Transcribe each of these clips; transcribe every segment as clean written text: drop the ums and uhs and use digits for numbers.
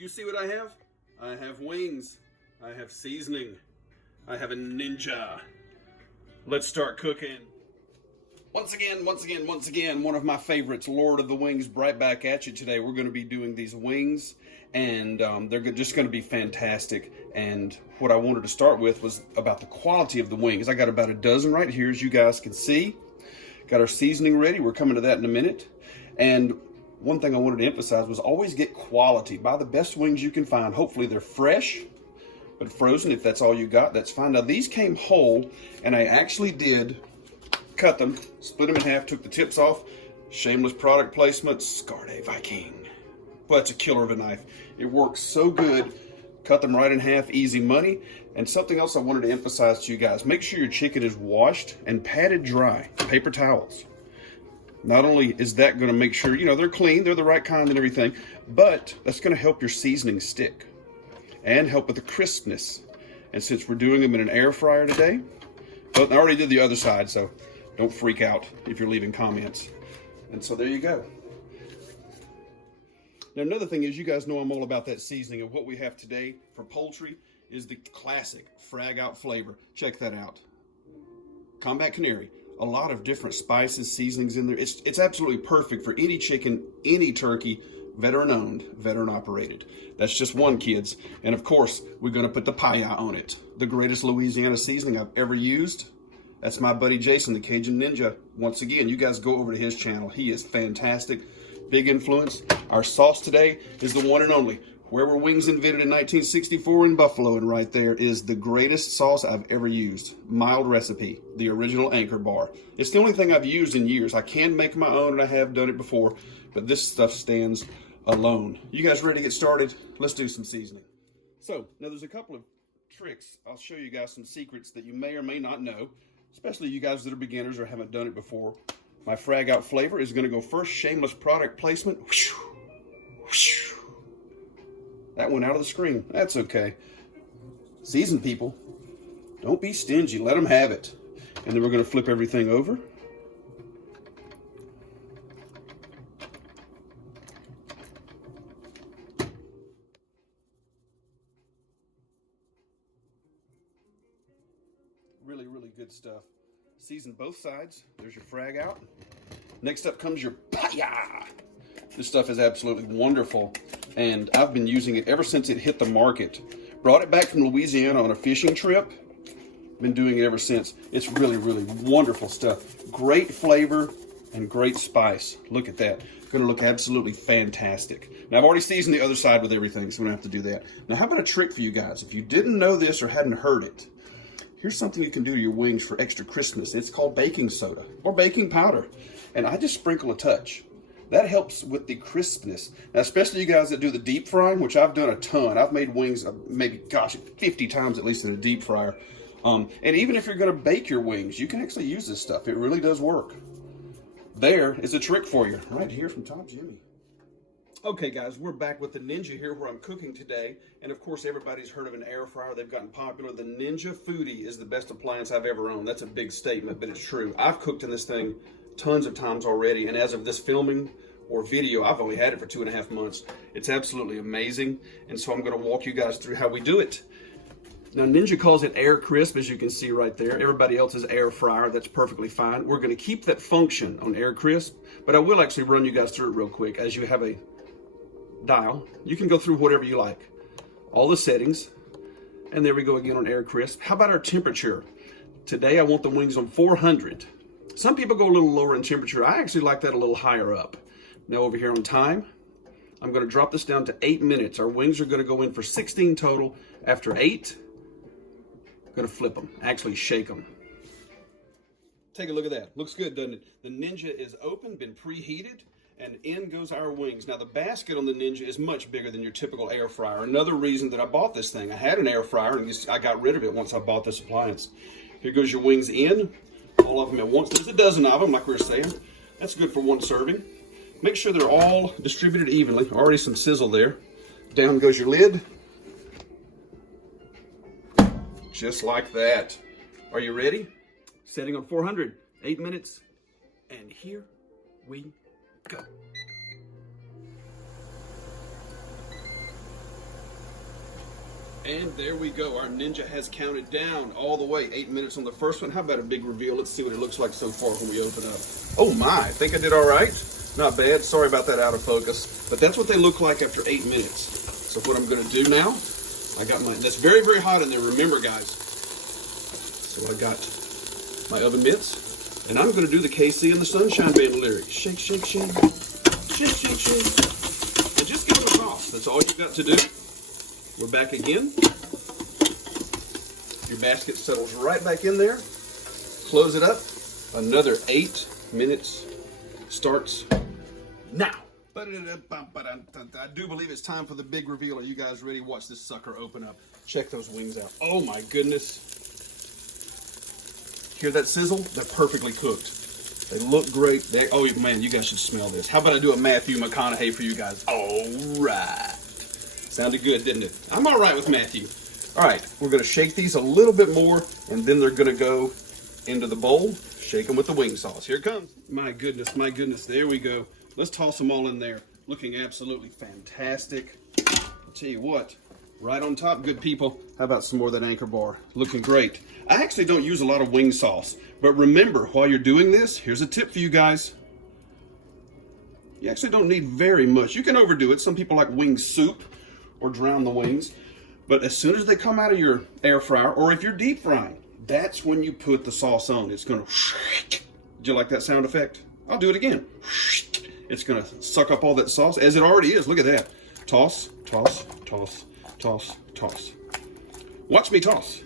you see what I have? I have wings. I have seasoning. I have a ninja. Let's start cooking. Once again, one of my favorites, Lord of the Wings, right back at you today. We're going to be doing these wings, and they're just going to be fantastic. And what I wanted to start with was about the quality of the wings. I got about a dozen right here, as you guys can see. Got our seasoning ready. We're coming to that in a minute. And one thing I wanted to emphasize was always get quality. Buy the best wings you can find. Hopefully they're fresh, but frozen. If that's all you got, that's fine. Now these came whole, and I actually did cut them, split them in half, took the tips off. Shameless product placement, Scarde Viking. Well, that's a killer of a knife. It works so good. Cut them right in half, easy money. And something else I wanted to emphasize to you guys, make sure your chicken is washed and patted dry, paper towels. Not only is that going to make sure, you know, they're clean, they're the right kind and everything, but that's going to help your seasoning stick and help with the crispness. And since we're doing them in an air fryer today, but I already did the other side, so don't freak out if you're leaving comments. And so there you go. Now another thing is, you guys know I'm all about that seasoning, and what we have today for poultry is the classic frag out flavor. Check that out. Combat Canary. A lot of different spices, seasonings in there. It's absolutely perfect for any chicken, any turkey, veteran owned, veteran operated. That's just one, kids. And of course, we're gonna put the PI-YAHHHH on it. The greatest Louisiana seasoning I've ever used. That's my buddy Jason, the Cajun Ninja. Once again, you guys go over to his channel. He is fantastic, big influence. Our sauce today is the one and only Where Were Wings Invented in 1964 in Buffalo, and right there is the greatest sauce I've ever used. Mild recipe, the original Anchor Bar. It's the only thing I've used in years. I can make my own, and I have done it before, but this stuff stands alone. You guys ready to get started? Let's do some seasoning. So, now there's a couple of tricks. I'll show you guys some secrets that you may or may not know, especially you guys that are beginners or haven't done it before. My frag out flavor is going to go first. Shameless product placement. Whoosh, whoosh. That went out of the screen. That's okay. Season people, don't be stingy. Let them have it. And then we're going to flip everything over. Really, really good stuff. Season both sides. There's your frag out. Next up comes your PI-YAHHHH. This stuff is absolutely wonderful, and I've been using it ever since it hit the market. Brought it back from Louisiana on a fishing trip. Been doing it ever since. It's really, really wonderful stuff. Great flavor and great spice. Look at that. Going to look absolutely fantastic. Now, I've already seasoned the other side with everything, so we don't have to do that. Now, how about a trick for you guys? If you didn't know this or hadn't heard it, here's something you can do to your wings for extra crispness. It's called baking soda or baking powder. And I just sprinkle a touch. That helps with the crispness. Now, especially you guys that do the deep frying, which I've done a ton. I've made wings maybe, gosh, 50 times at least in a deep fryer. And even if you're gonna bake your wings, you can actually use this stuff. It really does work. There is a trick for you, right here from Top Jimmy. Okay guys, we're back with the Ninja here where I'm cooking today. And of course, everybody's heard of an air fryer. They've gotten popular. The Ninja Foodi is the best appliance I've ever owned. That's a big statement, but it's true. I've cooked in this thing tons of times already, and as of this filming or video, I've only had it for 2.5 months. It's absolutely amazing, and so I'm going to walk you guys through how we do it. Now, Ninja calls it air crisp, as you can see right there. Everybody else is air fryer. That's perfectly fine. We're going to keep that function on air crisp, but I will actually run you guys through it real quick. As you have a dial, you can go through whatever you like, all the settings, and there we go again on air crisp. How about our temperature? Today I want the wings on 400. Some people go a little lower in temperature. I actually like that a little higher up. Now over here on time, I'm going to drop this down to 8 minutes. Our wings are going to go in for 16 total. After 8, I'm going to flip them, actually shake them. Take a look at that. Looks good, doesn't it? The Ninja is open, been preheated, and in goes our wings. Now the basket on the Ninja is much bigger than your typical air fryer. Another reason that I bought this thing. I had an air fryer and I got rid of it once I bought this appliance. Here goes your wings in. All of them at once. There's a dozen of them, like we were saying. That's good for one serving. Make sure they're all distributed evenly. Already some sizzle there. Down goes your lid. Just like that. Are you ready? Setting on 400, 8 minutes, and here we go. And there we go. Our ninja has counted down all the way. 8 minutes on the first one. How about a big reveal? Let's see what it looks like so far when we open up. Oh my, I think I did all right. Not bad. Sorry about that out of focus. But that's what they look like after 8 minutes. So what I'm going to do now, I got my, that's very, very hot in there. Remember, guys. So I got my oven mitts. And I'm going to do the KC and the Sunshine Band lyric. Shake, shake, shake. Shake, shake, shake. And just give it a toss. That's all you've got to do. We're back again. Your basket settles right back in there. Close it up. Another 8 minutes starts now. I do believe it's time for the big reveal. Are you guys ready? Watch this sucker open up. Check those wings out. Oh my goodness. Hear that sizzle? They're perfectly cooked. They look great. Oh man, you guys should smell this. How about I do a Matthew McConaughey for you guys? All right. Sounded good, didn't it? I'm all right with Matthew. All right, we're going to shake these a little bit more, and then they're going to go into the bowl. Shake them with the wing sauce. Here it comes. My goodness, there we go. Let's toss them all in there. Looking absolutely fantastic. I'll tell you what, right on top, good people. How about some more of that Anchor bar? Looking great. I actually don't use a lot of wing sauce, but remember, while you're doing this, here's a tip for you guys. You actually don't need very much. You can overdo it. Some people like wing soup or drown the wings. But as soon as they come out of your air fryer, or if you're deep frying, that's when you put the sauce on. It's gonna, did you like that sound effect? I'll do it again. It's gonna suck up all that sauce, as it already is. Look at that. Toss, toss, toss, toss, toss. Watch me toss.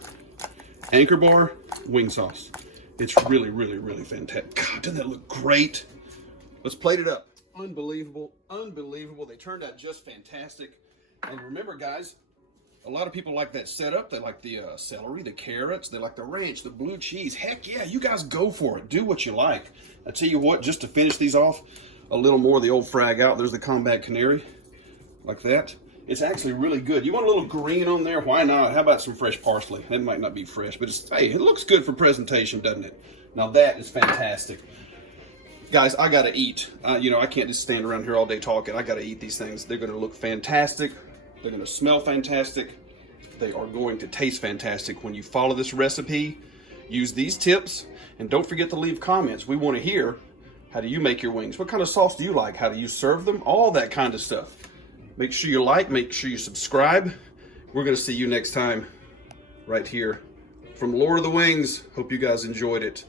Anchor bar, wing sauce. It's really, really, really fantastic. God, doesn't that look great? Let's plate it up. Unbelievable, unbelievable. They turned out just fantastic. And remember, guys, a lot of people like that setup. They like the celery, the carrots, they like the ranch, the blue cheese. Heck yeah, you guys go for it. Do what you like. I tell you what, just to finish these off, a little more of the old frag out. There's the Combat Canary, like that. It's actually really good. You want a little green on there? Why not? How about some fresh parsley? That might not be fresh, but it's, hey, it looks good for presentation, doesn't it? Now that is fantastic. Guys, I gotta eat. You know, I can't just stand around here all day talking. I gotta eat these things. They're gonna look fantastic. They're going to smell fantastic. They are going to taste fantastic. When you follow this recipe, use these tips, and don't forget to leave comments. We want to hear, how do you make your wings? What kind of sauce do you like? How do you serve them? All that kind of stuff. Make sure you like, make sure you subscribe. We're going to see you next time right here from Lord of the Wings. Hope you guys enjoyed it.